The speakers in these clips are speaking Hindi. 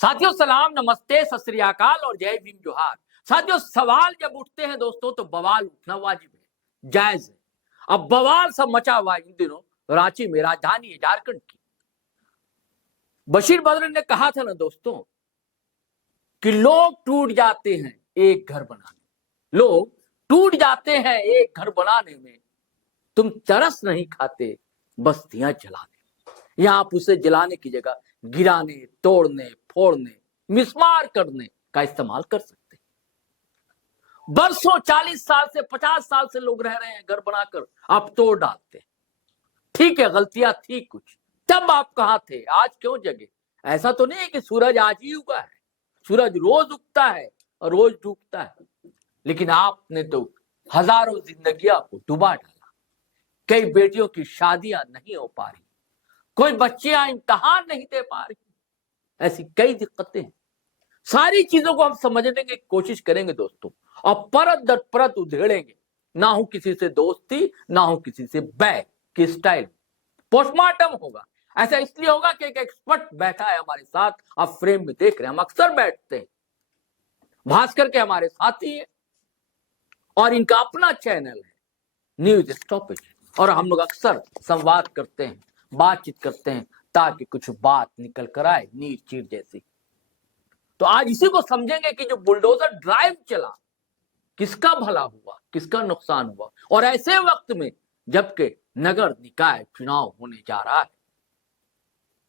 साथियों सलाम, नमस्ते, सत श्री अकाल और जय भीम जोहार। साथियों सवाल जब उठते हैं दोस्तों तो बवाल उठना वाजिब है, जायज है। अब बवाल सब मचा हुआ है इन दिनों रांची में, राजधानी है झारखंड की। बशीर बद्र ने कहा था ना दोस्तों कि लोग टूट जाते हैं एक घर बनाने, लोग टूट जाते हैं एक घर बनाने में, तुम तरस नहीं खाते बस्तियां जलाने। यहां आप उसे जलाने की जगह गिराने, तोड़ने, फोड़ने, मिसमार करने का इस्तेमाल कर सकते हैं। बरसों 40 साल से 50 साल से लोग रह रहे हैं घर बनाकर, आप तोड़ डालते हैं। ठीक है, गलतियां थी कुछ, तब आप कहां थे, आज क्यों जगे? ऐसा तो नहीं है कि सूरज आज ही उगा है, सूरज रोज उगता है और रोज डूबता है, लेकिन आपने तो हजारों जिंदगियां को डुबा डाला। कई बेटियों की शादियां नहीं हो पा रही, कोई बच्चियां इम्तिहान नहीं दे पा रही, ऐसी कई दिक्कतें हैं। सारी चीजों को हम समझने की कोशिश करेंगे दोस्तों, और परत दर परत उधेड़ेंगे। ना हो किसी से दोस्ती, ना हो किसी से बैर की स्टाइल। पोस्टमार्टम होगा, ऐसा इसलिए होगा कि एक एक्सपर्ट बैठा है हमारे साथ, आप फ्रेम में देख रहे हैं, हम अक्सर बैठते हैं। भास्कर के हमारे साथी है और इनका अपना चैनल है न्यूज स्टॉपेज, और हम लोग अक्सर संवाद करते हैं, बातचीत करते हैं ताकि कुछ बात निकल कर आए नीर चीर जैसी। तो आज इसी को समझेंगे कि जो बुलडोजर ड्राइव चला, किसका भला हुआ, किसका नुकसान हुआ, और ऐसे वक्त में जबकि नगर निकाय चुनाव होने जा रहा है,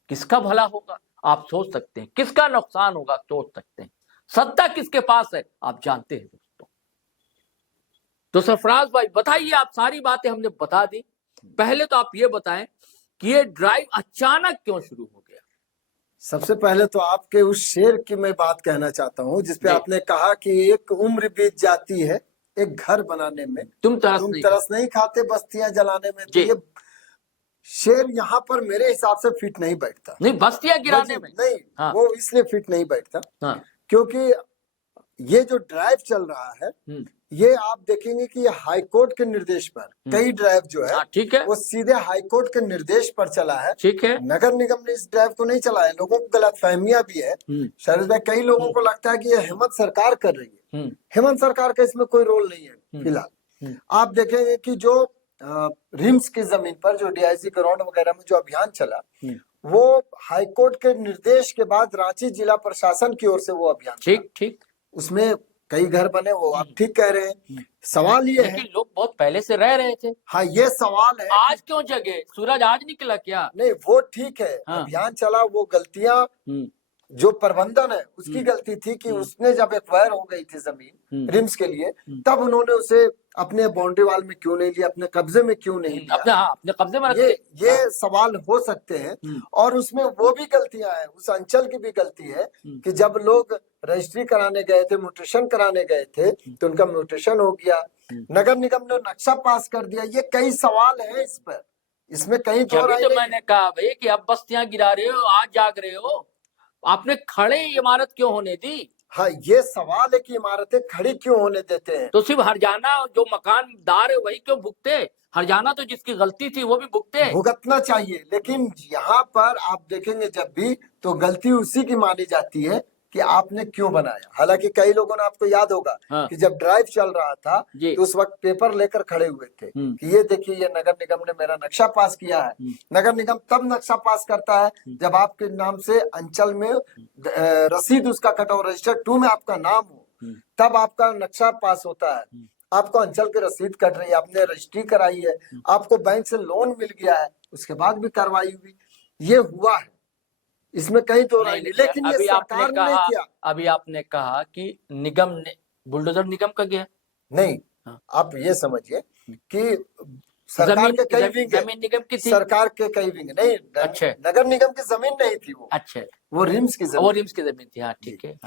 किसका भला होगा आप सोच सकते हैं, किसका नुकसान होगा सोच सकते हैं। सत्ता किसके पास है आप जानते हैं दोस्तों। तो सरफराज भाई बताइए, आप सारी बातें हमने बता दी, पहले तो आप ये बताएं कि ये ड्राइव अचानक क्यों शुरू हो गया? सबसे पहले तो आपके उस शेर की मैं बात कहना चाहता हूँ जिसपे आपने कहा कि एक उम्र बीत जाती है एक घर बनाने में, तुम तरस नहीं खाते बस्तियां जलाने में। तो ये शेर यहाँ पर मेरे हिसाब से फिट नहीं बैठता। नहीं, बस्तियां गिराने में नहीं, हाँ। वो इसलिए फिट नहीं बैठता हाँ। क्योंकि ये जो ड्राइव चल रहा है ये आप देखेंगे कि ये हाईकोर्ट के निर्देश पर कई ड्राइव जो है, ठीक है, वो सीधे हाईकोर्ट के निर्देश पर चला है। ठीक है, नगर निगम ने इस ड्राइव को नहीं चलाया। लोगों को गलत फहमियां भी है शरद भाई, कई लोगों को लगता है कि ये हेमंत सरकार कर रही है। हेमंत सरकार का इसमें कोई रोल नहीं है फिलहाल। आप देखेंगे कि जो रिम्स की जमीन पर जो डीआईजी ग्राउंड वगैरह में जो अभियान चला, वो हाईकोर्ट के निर्देश के बाद रांची जिला प्रशासन की ओर से वो अभियान, ठीक, उसमें कई घर बने, वो आप ठीक कह रहे हैं। सवाल ये है, लोग बहुत पहले से रह रहे थे। हाँ, ये सवाल है आज क्यों जगे, सूरज आज निकला क्या? नहीं, वो ठीक है, अभियान चला, वो गलतियां जो प्रबंधन है उसकी गलती थी कि उसने जब एक्वायर हो गई थी जमीन रिम्स के लिए, तब उन्होंने उसे अपने बाउंड्री वाल में क्यों नहीं लिया, अपने कब्जे में क्यों नहीं लिया, अपने कब्जे में ये सवाल हो सकते हैं। और उसमें वो भी गलतियां हैं, उस अंचल की भी गलती है कि जब लोग रजिस्ट्री कराने गए थे, म्यूटेशन कराने गए थे, तो उनका म्यूटेशन हो गया, नगर निगम ने नक्शा पास कर दिया। ये कई सवाल है इस पर, इसमें कहीं तो मैंने कहा भाई कि अब बस्तियां गिरा रहे हो, आज जाग रहे हो, आपने खड़े इमारत क्यों होने दी? हाँ, ये सवाल है कि इमारतें खड़ी क्यों होने देते हैं। तो सिर्फ हरजाना जो मकानदार है वही क्यों भुगते? हरजाना तो जिसकी गलती थी वो भी भुगते, भुगतना चाहिए। लेकिन यहाँ पर आप देखेंगे जब भी तो गलती उसी की मानी जाती है कि आपने क्यों बनाया। हालांकि कई लोगों ने, आपको याद होगा कि जब ड्राइव चल रहा था तो उस वक्त पेपर लेकर खड़े हुए थे कि ये देखिए, ये नगर निगम ने मेरा नक्शा पास किया है। नगर निगम तब नक्शा पास करता है जब आपके नाम से अंचल में रसीद उसका कटा हो, रजिस्टर 2 में आपका नाम हो, तब आपका नक्शा पास होता है। आपको अंचल की रसीद कट रही है, आपने रजिस्ट्री कराई है, आपको बैंक से लोन मिल गया है, उसके बाद भी कार्रवाई हुई, ये हुआ है, इसमें कहीं तो नहीं। लेकिन ये सरकार ने नहीं किया। अभी आपने कहा कि निगम ने, बुलडोजर निगम का गया नहीं। आप ये समझिए कि सरकार के कई विंग, जमीन निगम की थी, सरकार के कई विंग नहीं। अच्छा, नगर निगम की जमीन नहीं थी वो। अच्छा, वो रिम्स की जमीन, वो रिम्स की जमीन थी। हाँ, ठीक है।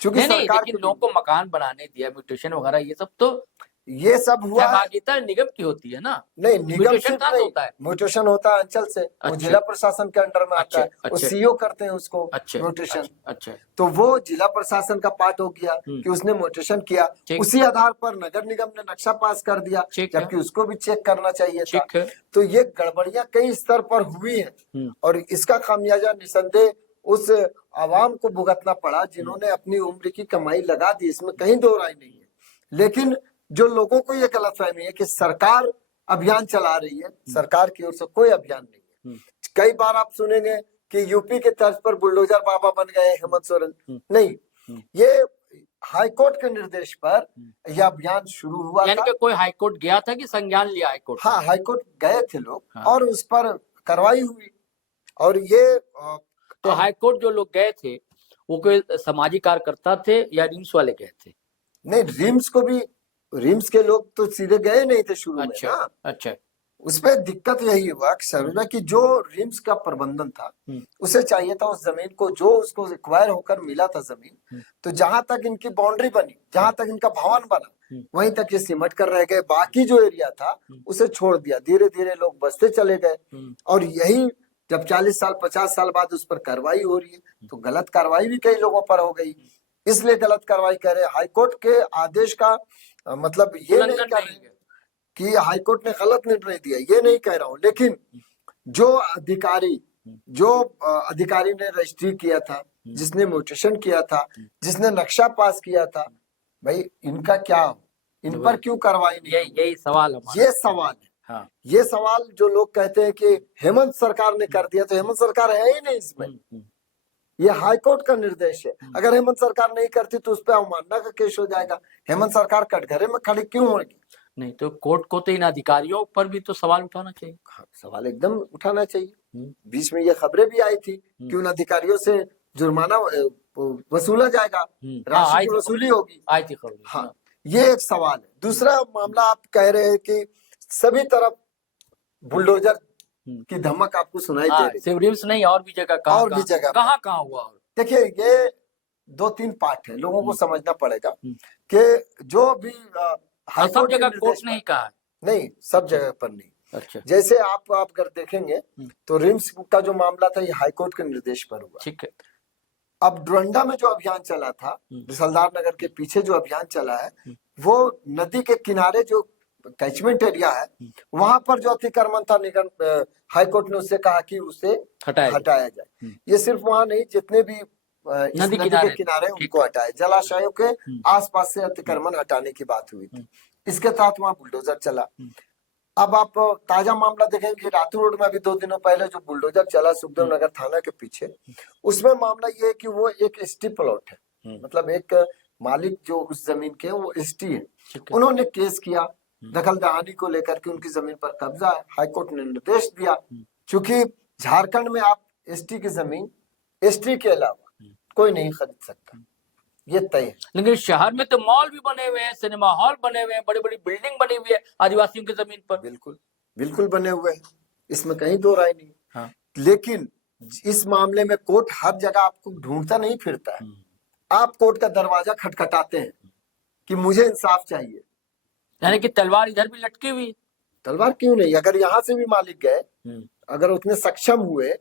क्योंकि सरकार के लोगों को मकान बनाने दिया, म्यूटेशन वगैरह ये सब, तो ये सब हुआ। सहभागिता निगम की होती है ना? नहीं, निगम से कहाँ होता है? म्यूटेशन होता है अंचल से, वो जिला प्रशासन के अंडर में आता है, वो सीओ करते हैं उसको म्यूटेशन। अच्छा, तो वो जिला प्रशासन का पार्ट हो गया कि उसने म्यूटेशन किया, उसी आधार पर नगर निगम ने नक्शा पास कर दिया, जबकि उसको भी चेक करना चाहिए था। तो ये गड़बड़ियां कई स्तर पर हुई है और इसका खामियाजा निसंदेह उस आवाम को भुगतना पड़ा जिन्होंने अपनी उम्र की कमाई लगा दी, इसमें कहीं दो राय नहीं है। लेकिन जो लोगों को ये गलतफहमी है कि सरकार अभियान चला रही है, सरकार की ओर से कोई अभियान नहीं है। कई बार आप सुनेंगे कि यूपी के तर्ज पर बुलडोजर बाबा बन गए हेमंत सोरेन, नहीं, ये हाईकोर्ट के निर्देश पर यह अभियान शुरू हुआ यानी था। कि कोई हाईकोर्ट गया था कि संज्ञान लिया हाईकोर्ट? हाँ, हाईकोर्ट गए थे लोग, हाँ। और उस पर कार्रवाई हुई। और ये तो हाईकोर्ट जो लोग गए थे वो कोई सामाजिक कार्यकर्ता थे या रिम्स वाले गए थे? नहीं, रिम्स के लोग तो सीधे गए नहीं थे शुरू में ना। अच्छा। उसमें दिक्कत यही हुआ शर्मिला कि जो रिम्स का प्रबंधन था उसे चाहिए था उस जमीन को, जो उसको एक्वायर होकर मिला था जमीन, तो जहां तक इनकी बाउंड्री बनी, जहां तक इनका भवन बना, वहीं तक ये सिमट कर रह गए। बाकी जो एरिया था उसे छोड़ दिया, धीरे धीरे लोग बसते चले गए। और यही जब 40 साल 50 साल बाद उस पर कार्रवाई हो रही है तो गलत कार्रवाई भी कई लोगों पर हो गई, इसलिए गलत कार्रवाई कर रहे। हाईकोर्ट के आदेश का मतलब ये नहीं कर रहे कि हाईकोर्ट ने गलत निर्णय दिया, ये नहीं कह रहा हूं, लेकिन जो अधिकारी ने रजिस्ट्री किया था, जिसने म्यूटेशन किया था, जिसने नक्शा पास किया था, भाई इनका क्या हो, इन पर क्यों कार्रवाई नहीं? यही सवाल ये सवाल है। हाँ। ये सवाल जो लोग कहते हैं कि हेमंत सरकार ने कर दिया, तो हेमंत सरकार है ही नहीं इसमें, ये हाईकोर्ट का निर्देश है। अगर हेमंत सरकार नहीं करती तो उस पर अवमानना का केस हो जाएगा। हेमंत सरकार कटघरे में खड़ी क्यों होगी? नहीं तो कोर्ट को तो इन अधिकारियों पर भी तो सवाल उठाना चाहिए। हाँ, सवाल एकदम उठाना चाहिए। बीच में ये खबरें भी आई थी कि उन अधिकारियों से जुर्माना वसूला जाएगा, राशि की वसूली होगी, आई थी खबर। हाँ, ये एक सवाल है। दूसरा मामला, आप कह रहे हैं कि सभी तरफ बुलडोजर की धमक आपको सुनाई दे रही है। सिर्फ रिम्स नहीं, और भी जगह, कहाँ हुआ? देखिए, ये 2-3 पार्ट है, लोगों को समझना पड़ेगा कि जो भी सब जगह कोर्ट नहीं कहा, नहीं, सब जगह पर नहीं। अच्छा। जैसे आप अगर देखेंगे तो रिम्स का जो मामला था ये हाईकोर्ट के निर्देश पर हुआ। ठीक है। अब डोरंडा में जो अभियान चला था, रिसलदार नगर के पीछे जो अभियान चला है, वो नदी के किनारे जो कैचमेंट एरिया है वहां पर जो अतिक्रमण था, निगम हाईकोर्ट ने उससे कहा कि उसे हटाया जाए। ये सिर्फ वहां नहीं, जितने भी नदी के किनारे उनको हटाए, जलाशयों के आसपास से अतिक्रमण हटाने की बात हुई थी। इसके तहत वहां बुलडोजर चला। अब आप ताजा मामला देखेंगे, रातू रोड में अभी 2 दिनों पहले जो बुलडोजर चला सुखदेव नगर थाना के पीछे, उसमें मामला ये है कि वो एक एसटी प्लॉट है, मतलब एक मालिक जो उस जमीन के वो एसटी है। उन्होंने केस किया दखल दहानी को लेकर के, उनकी जमीन पर कब्जा है। हाईकोर्ट ने निर्देश दिया, क्योंकि झारखंड में आप एसटी की जमीन एसटी के अलावा कोई नहीं खरीद सकता, ये तय है। लेकिन शहर में तो मॉल भी बने हुए हैं, सिनेमा हॉल बने हुए हैं, बड़ी बड़ी बिल्डिंग बनी हुई है आदिवासियों की जमीन पर। बिल्कुल बने हुए हैं, इसमें कहीं दो राय नहीं। हाँ। लेकिन इस मामले में कोर्ट हर जगह आपको ढूंढता नहीं फिरता है, आप कोर्ट का दरवाजा खटखटाते हैं कि मुझे इंसाफ चाहिए। यानी कि तलवार इधर भी लटकी हुई। तलवार क्यों नहीं? अगर यहाँ से भी मालिक गए, अगर उतने सक्षम हुए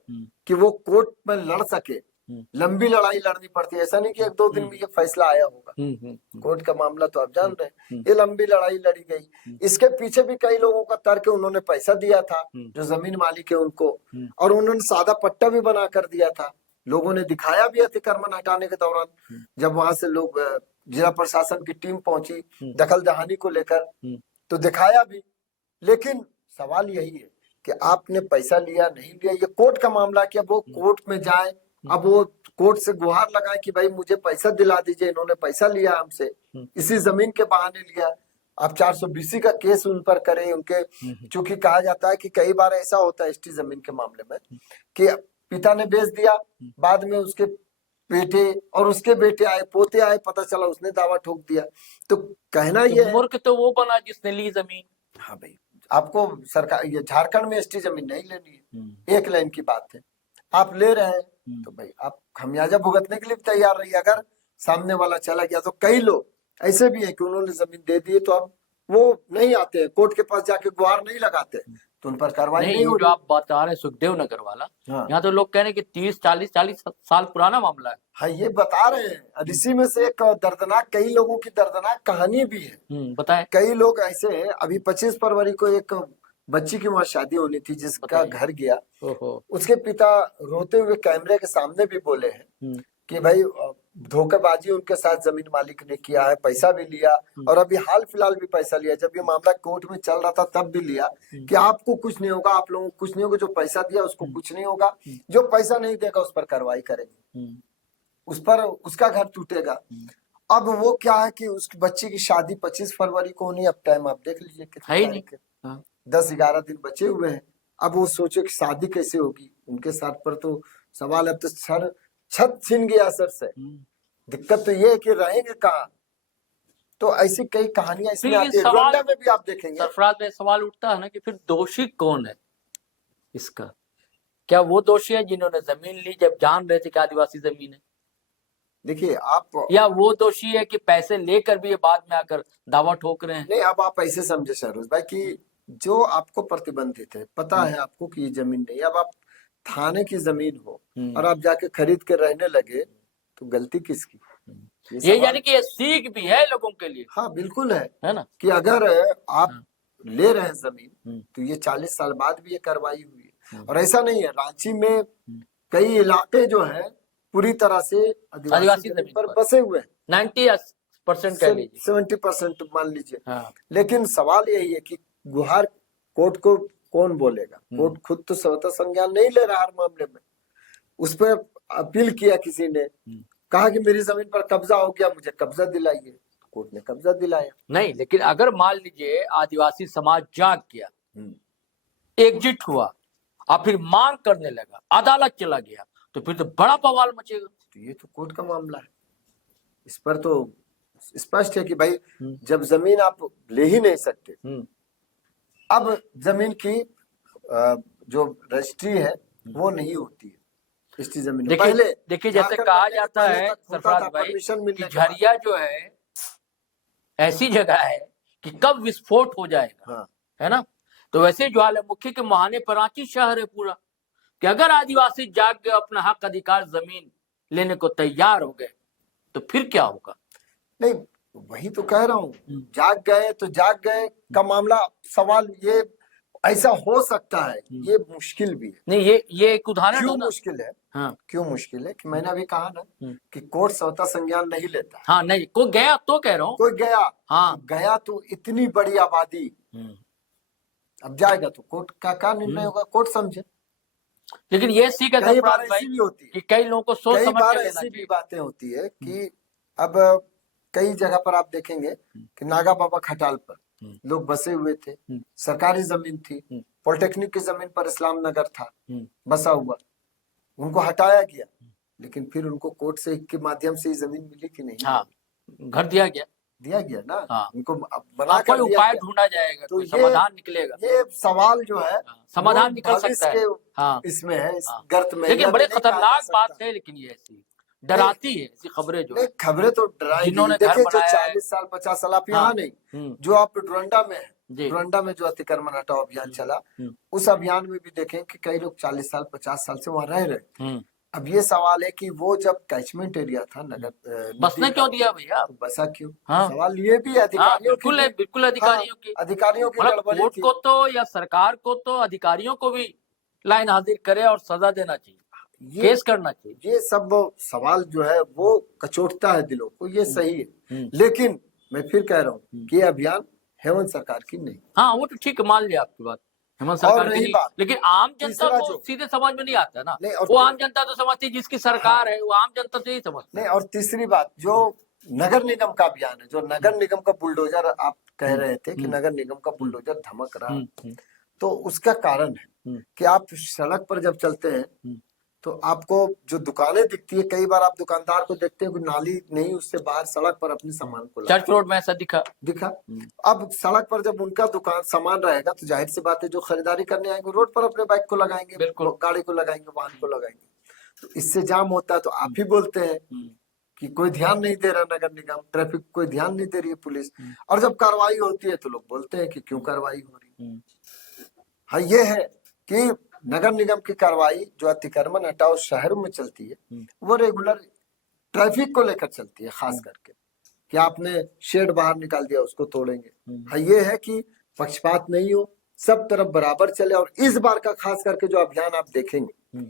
कि वो कोर्ट में लड़ सके, लंबी लड़ाई लड़नी पड़ती है, ऐसा नहीं कि 1-2 दिन में ये फैसला आया होगा। कोर्ट का मामला तो आप जान रहे हैं, ये लंबी लड़ाई लड़ी गई। इसके पीछे भी कई लोगों का तर्क है, उन्होंने पैसा दिया था जो जमीन मालिक है उनको, और उन्होंने सादा पट्टा भी बना कर दिया था। लोगों ने दिखाया भी अतिक्रमण हटाने के दौरान, जब वहां से लोग जिला प्रशासन की टीम पहुंची दखल दहानी को लेकर, तो दिखाया भी। लेकिन सवाल यही है कि आपने पैसा लिया नहीं लिया, ये कोर्ट का मामला, कि अब वो कोर्ट में जाए, अब वो कोर्ट से गुहार लगाए कि भाई मुझे पैसा दिला दीजिए, इन्होंने पैसा लिया हमसे, इसी जमीन के बहाने लिया। आप 420 का केस उन पर करें, उनके, चूंकि कहा जाता है कि कई बार ऐसा होता है एसटी जमीन के मामले में कि पिता ने बेच दिया, बाद में उसके बेटे और उसके बेटे आए, पोते आए, पता चला उसने दावा ठोक दिया। तो कहना ये मूर्ख तो वो बना जिसने ली जमीन। हाँ भाई, आपको सरकार, ये झारखंड में एसटी जमीन नहीं लेनी है, एक लाइन की बात है। आप ले रहे हैं तो भाई आप खमियाजा भुगतने के लिए तैयार रहिए। अगर सामने वाला चला गया, तो कई लोग ऐसे भी है कि उन्होंने जमीन दे दी है, तो अब वो नहीं आते हैं कोर्ट के पास जाके गुहार नहीं लगाते, तो उन पर कार्रवाई नहीं हो। जो आप बता रहे सुखदेव नगर वाला, हाँ। यहाँ तो लोग कह रहे हैं कि 30-40 साल पुराना मामला है। हाँ, ये बता रहे हैं। इसी में से एक दर्दनाक, कई लोगों की दर्दनाक कहानी भी है। बताएं। कई लोग ऐसे हैं, अभी 25 फरवरी को एक बच्ची की वहां शादी होनी थी, जिसका बताइए। घर गया, ओहो। उसके पिता रोते हुए कैमरे के सामने भी बोले हैं कि भाई धोखेबाजी उनके साथ जमीन मालिक ने किया है, पैसा भी लिया, और अभी हाल फिलहाल भी पैसा लिया, जब ये मामला कोर्ट में चल रहा था तब भी लिया कि आपको कुछ नहीं होगा, आप लोगों को कुछ नहीं होगा, जो पैसा दिया उसको कुछ नहीं होगा, जो पैसा नहीं देगा उस पर कार्रवाई करेंगे, उस पर उसका घर टूटेगा। अब वो क्या है कि उस बच्ची की शादी 25 फरवरी को होनी, अब टाइम आप देख लीजिए कितनी तारीख है, 10-11 दिन बचे हुए हैं। अब वो सोचे कि शादी कैसे होगी, उनके साथ पर तो सवाल, अब तो सर छत छिन गया सर से। दिक्कत तो ये है कि रहेंगे कहाँ। तो ऐसी कई कहानियां इसमें आती है, रवांडा में भी आप देखेंगे। सरफराज में सवाल उठता है ना कि फिर दोषी कौन है इसका? क्या वो दोषी है जिन्होंने जमीन ली जब जान रहे थे कि आदिवासी जमीन है? देखिए आप, या वो दोषी है कि पैसे लेकर भी ये बाद में आकर दावा ठोक रहे हैं? नहीं, अब आप ऐसे समझे शहरोज भाई कि जो आपको प्रतिबंधित है, पता है आपको कि ये जमीन नहीं, अब आप थाने की जमीन हो और आप जाके खरीद के रहने लगे, तो गलती किसकी? ये यानी कि ये सीख भी है लोगों के लिए। हाँ बिल्कुल है ना, कि अगर आप ले रहे हैं जमीन तो ये 40 साल बाद भी ये कार्रवाई हुई है। और ऐसा नहीं है, रांची में कई इलाके जो है पूरी तरह से आदिवासी जमीन पर बसे हुए हैं, 90% कह लीजिए, 70% मान लीजिए। हाँ। लेकिन सवाल यही है कि गुहार कोर्ट को कौन बोलेगा? कोर्ट खुद तो स्वतः संज्ञान नहीं ले रहा हर मामले में। उस पर अपील किया किसी ने, कहा कि मेरी जमीन पर कब्जा हो गया, मुझे कब्जा दिलाइए, कोर्ट ने कब्जा दिलाया। नहीं, लेकिन अगर मान लीजिए आदिवासी समाज जाग गया, एकजुट हुआ और फिर मांग करने लगा, अदालत चला गया, तो फिर तो बड़ा बवाल मचेगा। तो ये तो कोर्ट का मामला है, इस पर तो स्पष्ट है कि भाई जब जमीन आप ले ही नहीं सकते, अब जमीन की जो रजिस्ट्री है वो नहीं होती है इसकी जमीन। पहले देखिए जैसे कहा जाता है सरफराज भाई कि झरिया जो है ऐसी जगह है कि कब विस्फोट हो जाएगा, है ना? तो वैसे ज्वालामुखी के मुहाने पर रांची शहर है पूरा, कि अगर आदिवासी जाग गए, अपना हक अधिकार जमीन लेने को तैयार हो गए, तो फिर क्या होगा? नहीं, वही तो कह रहा हूँ, जाग गए तो जाग गए का मामला, सवाल ये ऐसा हो सकता है, ये मुश्किल भी है। नहीं, ये एक उदाहरण क्यों मुश्किल है? हाँ, क्यों मुश्किल है कि मैंने अभी कहा ना कि कोर्ट स्वतः संज्ञान नहीं लेता। हाँ, नहीं, कोई गया तो कह रहा हूँ, कोई गया, हाँ गया तो इतनी बड़ी आबादी, अब जाएगा तो कोर्ट का निर्णय होगा, कोर्ट समझे। लेकिन ये सीख कई बार ऐसी भी होती है कि कई लोगों को सोच समझ के लेना ऐसी भी बातें होती है कि अब कई जगह पर आप देखेंगे कि नागा बाबा खटाल पर लोग बसे हुए थे, सरकारी जमीन थी, पॉलिटेक्निक की जमीन पर इस्लाम नगर था बसा हुआ, उनको हटाया गया, लेकिन फिर उनको कोर्ट से के माध्यम से जमीन मिली कि नहीं? हाँ, घर दिया गया ना। हाँ। उनको बना कर कोई उपाय ढूंढा जाएगा, तो समाधान निकलेगा। ये सवाल जो है समाधान निकल सकता है, हाँ, इसमें है, इस गर्त में। लेकिन बड़े खतरनाक बात है, लेकिन ये ऐसी डराती है ऐसी खबरें, जो खबरें तो डराएंगी। देखिए जो 40 साल 50 साल, आप यहाँ नहीं, जो आप डुरंडा में, डुरंडा में जो अतिक्रमण हटाओ अभियान चला, उस अभियान में भी देखें कि कई लोग 40 साल 50 साल से वहां रह रहे। अब ये सवाल है कि वो जब कैचमेंट एरिया था नगर, बसने क्यों दिया भैया? तो बसा क्यों? हाँ। सवाल ये भी अधिकारियों की, बिल्कुल अधिकारियों की, अधिकारियों की गड़बड़ी कोर्ट को तो या सरकार को तो अधिकारियों को भी लाइन हाजिर करे और सजा देना चाहिए, केस करना चाहिए। ये सब सवाल जो है वो कचोटता है दिलों को, ये सही है, लेकिन मैं फिर कह रहा हूँ कि ये अभियान हेमंत सरकार की नहीं। हाँ, वो तो ठीक है, मान लिया आपकी बात, हेमंत सरकार की नहीं, लेकिन आम जनता को सीधे समझ में नहीं आता ना। वो आम जनता तो समझती है जिसकी सरकार है, वो आम जनता से ही समझती है। और तीसरी बात, जो नगर निगम का अभियान है, जो नगर निगम का बुलडोजर, आप कह रहे थे कि नगर निगम का बुलडोजर धमक रहा, तो उसका कारण है कि आप सड़क पर जब चलते हैं तो आपको जो दुकानें दिखती है, कई बार आप दुकानदार को देखते हैं नाली नहीं, उससे बाहर सड़क पर अपने सामान को, चर्च रोड में ऐसा दिखा। अब सड़क पर जब उनका दुकान सामान रहेगा तो जाहिर सी बात है जो खरीदारी करने आएंगे रोड पर अपने बाइक को लगाएंगे, गाड़ी को लगाएंगे, वाहन को लगाएंगे, तो इससे जाम होता है। तो आप ही बोलते हैं कि कोई ध्यान नहीं दे रहा नगर निगम, ट्रैफिक कोई ध्यान नहीं दे रही है पुलिस, और जब कार्रवाई होती है तो लोग बोलते हैं कि क्यों कार्रवाई हो रही। हाँ, ये है कि नगर निगम की कार्रवाई जो अतिक्रमण हटाओ शहरों में चलती है, वो रेगुलर ट्रैफिक को लेकर चलती है, खास करके कि आपने शेड बाहर निकाल दिया उसको तोड़ेंगे। हाँ, ये है कि पक्षपात नहीं हो, सब तरफ बराबर चले। और इस बार का खास करके जो अभियान आप देखेंगे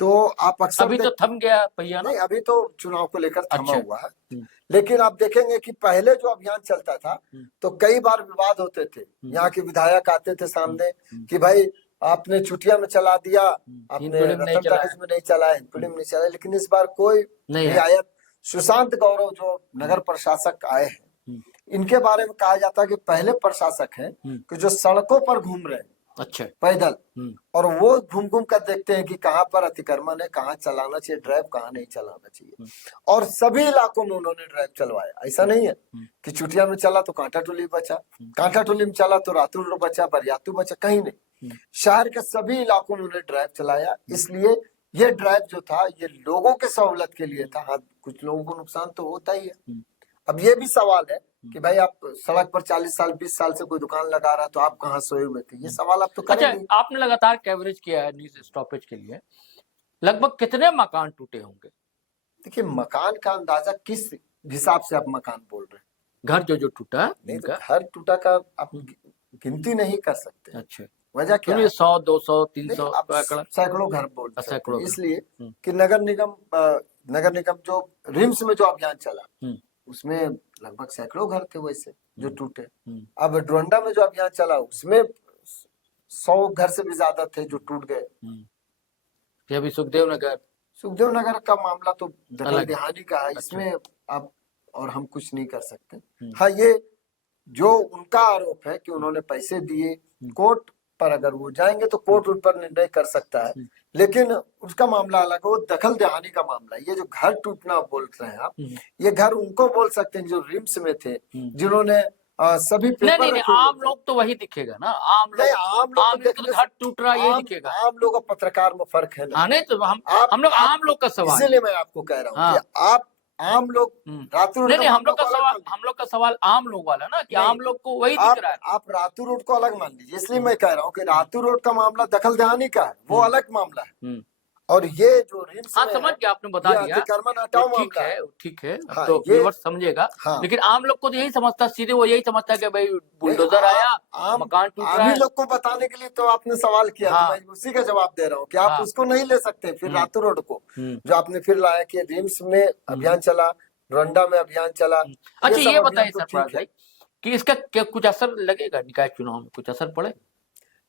तो आप अक्सर अभी तो थम गया पहिया ना? नहीं, अभी तो चुनाव को लेकर थमा अच्छा। हुआ है, लेकिन आप देखेंगे कि पहले जो अभियान चलता था तो कई बार विवाद होते थे। यहाँ के विधायक आते थे सामने कि भाई आपने चुटिया में चला दिया, आपने रतन टाकीज में नहीं चलाया, हिंदपीढ़ी में नहीं चलाया, लेकिन इस बार कोई नहीं आया। सुशांत गौरव जो नगर प्रशासक आए हैं, इनके बारे में कहा जाता है कि पहले प्रशासक हैं कि जो सड़कों पर घूम रहे हैं, अच्छा, पैदल, और वो घूम घूम कर देखते हैं कि कहाँ पर अतिक्रमण है, कहाँ चलाना चाहिए ड्राइव, कहाँ नहीं चलाना चाहिए। और सभी इलाकों में उन्होंने ड्राइव चलवाया। ऐसा नहीं है कि चुटिया में चला तो कांटा टोली बचा, कांटा टोली में चला तो रातुल रोड बचा, बरियातू बचा, कहीं नहीं। शहर के सभी इलाकों में उन्होंने ड्राइव चलाया। इसलिए ये ड्राइव जो था ये लोगों के सहूलत के लिए था। हाँ, कुछ लोगों को नुकसान तो होता ही है। अब ये भी सवाल है कि भाई आप सड़क पर 40 साल 20 साल से कोई दुकान लगा रहा तो आप कहाँ सोए हुए थे, ये सवाल आप तो करेंगे। अच्छा, आपने लगातार कवरेज किया है न्यूज स्टॉपेज के लिए, लगभग कितने मकान टूटे होंगे? देखिए, मकान का अंदाजा किस हिसाब से आप मकान बोल रहे हैं? घर जो टूटा नहीं, तो घर टूटा का आप गिनती नहीं कर सकते। अच्छा, वजह क्या है? 100 200 300 सैकड़ों घर बोल सकते हैं। इसलिए कि नगर निगम जो रिम्स में जो अभियान चला उसमें लगभग सैकड़ों घर थे वैसे जो टूटे। अब डोरंडा में जो अभियान चला उसमें 100 घर से भी ज्यादा थे जो टूट गए। अभी सुखदेव नगर का मामला तो दखल देहानी का है। इसमें आप और हम कुछ नहीं कर सकते। हाँ, ये जो उनका आरोप है कि उन्होंने पैसे दिए, कोर्ट पर अगर वो जाएंगे तो कोर्ट उन पर निर्णय कर सकता है, लेकिन उसका मामला अलग है, वो दखल देहानी का मामला है। ये जो घर टूटना बोल रहे हैं आप, ये घर उनको बोल सकते हैं जो रिम्स में थे, जिन्होंने सभी पेपर नहीं, आम लोग तो वही दिखेगा ना। आम लोग तो घर टूट रहा ये दिखेगा। आम लोग और पत्रकार में फर्क है ना। नहीं तो हम लोग आम लोग का सवाल, इसीलिए मैं आपको कह रहा हूँ कि आप आम लोग रातू रोड, हम लोग का सवाल आम लोग वाला ना कि आम लोग को वही दिख रहा है। आप रातू रोड को अलग मान लीजिए। इसलिए मैं कह रहा हूँ कि रातू रोड का मामला दखल देहानी का है, वो अलग मामला है। और ये जो रिम्स समझ के आपने बता दिया, ठीक है, अब तो व्यूअर्स समझेगा। लेकिन आम लोग को तो यही समझता, सीधे वो यही समझता है कि भाई बुलडोजर आया, मकान टूट रहा है। आम लोग को बताने के लिए तो आपने सवाल किया, मैं उसी का जवाब दे रहा हूँ कि आप उसको नहीं ले सकते। फिर रातू रोड को जो आपने फिर लाया कि रिम्स में अभियान चला, डोरंडा में अभियान चला। अच्छा, ये बताइए सरफराज भाई कि इसका क्या कुछ असर लगेगा निकाय चुनाव में, कुछ असर पड़े?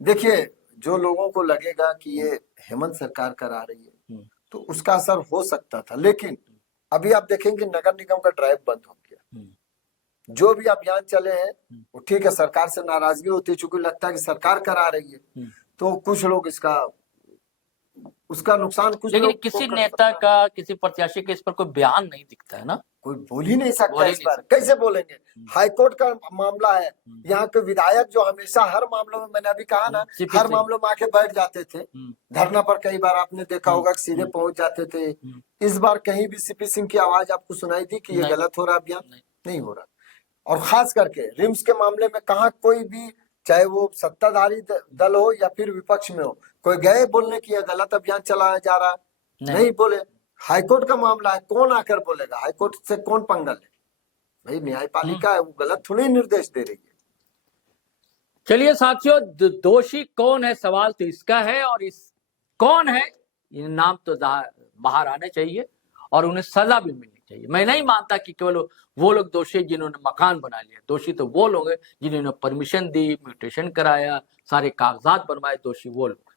देखिए, जो लोगों को लगेगा कि ये हेमंत सरकार करा रही है तो उसका असर हो सकता था, लेकिन अभी आप देखेंगे नगर निगम का ड्राइव बंद हो गया। जो भी अभियान चले हैं वो ठीक है, सरकार से नाराजगी होती है चूंकि लगता है कि सरकार करा रही है, तो कुछ लोग उसका नुकसान कुछ, लेकिन किसी नेता का, किसी प्रत्याशी के इस पर कोई बयान नहीं दिखता है ना। कोई बोल ही नहीं सकता इस पर, कैसे बोलेंगे? हाईकोर्ट का मामला है, यहाँ के विधायक जो हमेशा हर मामलों में, मैंने अभी कहा ना, हर मामलों में आके बैठ जाते थे धरना पर। कई बार आपने देखा होगा कि सीधे पहुंच जाते थे। इस बार कहीं भी सीपी सिंह की आवाज आपको सुनाई दी कि ये गलत हो रहा अभियान? नहीं हो रहा। और खास करके रिम्स के मामले में कहा कोई भी, चाहे वो सत्ताधारी दल हो या फिर विपक्ष में हो, कोई गए बोलने की गलत अभियान चलाया जा रहा? नहीं बोले। हाईकोर्ट का मामला है, कौन आकर बोलेगा? हाईकोर्ट से कौन पंगा ले? भाई न्यायपालिका है, वो गलत थोड़ी निर्देश दे रही है। चलिए साथियों, दोषी कौन है सवाल तो इसका है, और इस कौन है ये नाम तो बाहर आने चाहिए और उन्हें सजा भी मिलनी चाहिए। मैं नहीं मानता कि केवल वो लोग दोषी जिन्होंने मकान बना लिया। दोषी तो वो लोग हैं जिन्होंने परमिशन दी, म्यूटेशन कराया, सारे कागजात बनवाए, दोषी वो लोग।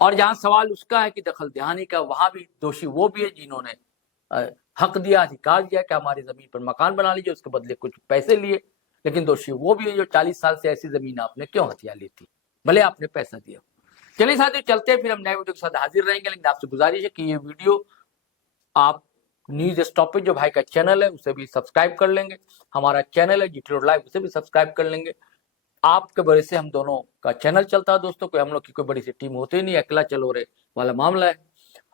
और जहां सवाल उसका है कि दखल देहानी का, वहां भी दोषी वो भी है जिन्होंने हक दिया, अधिकार दिया कि हमारी जमीन पर मकान बना लीजिए, उसके बदले कुछ पैसे लिए। लेकिन दोषी वो भी है जो 40 साल से ऐसी जमीन आपने क्यों हथिया ली थी, भले आपने पैसा दिया। चलिए साथियों, चलते हैं, फिर हम नए वीडियो के साथ हाजिर रहेंगे। लेकिन आपसे गुजारिश है कि ये वीडियो आप न्यूज स्टॉपेज जो भाई का चैनल है उसे भी सब्सक्राइब कर लेंगे, हमारा चैनल है जीटी रोड लाइव उसे भी सब्सक्राइब कर लेंगे। आपके वजह से हम दोनों का चैनल चलता है दोस्तों, कोई हम लोग की कोई बड़ी सी टीम होती नहीं, अकेला चलो रे वाला मामला है।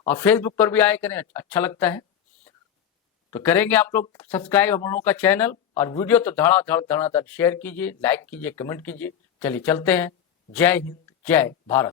और फेसबुक पर भी आए करें, अच्छा लगता है तो करेंगे आप लोग सब्सक्राइब हम लोगों का चैनल। और वीडियो तो धड़ाधड़ शेयर कीजिए, लाइक कीजिए, कमेंट कीजिए। चलिए चलते हैं। जय हिंद, जय भारत।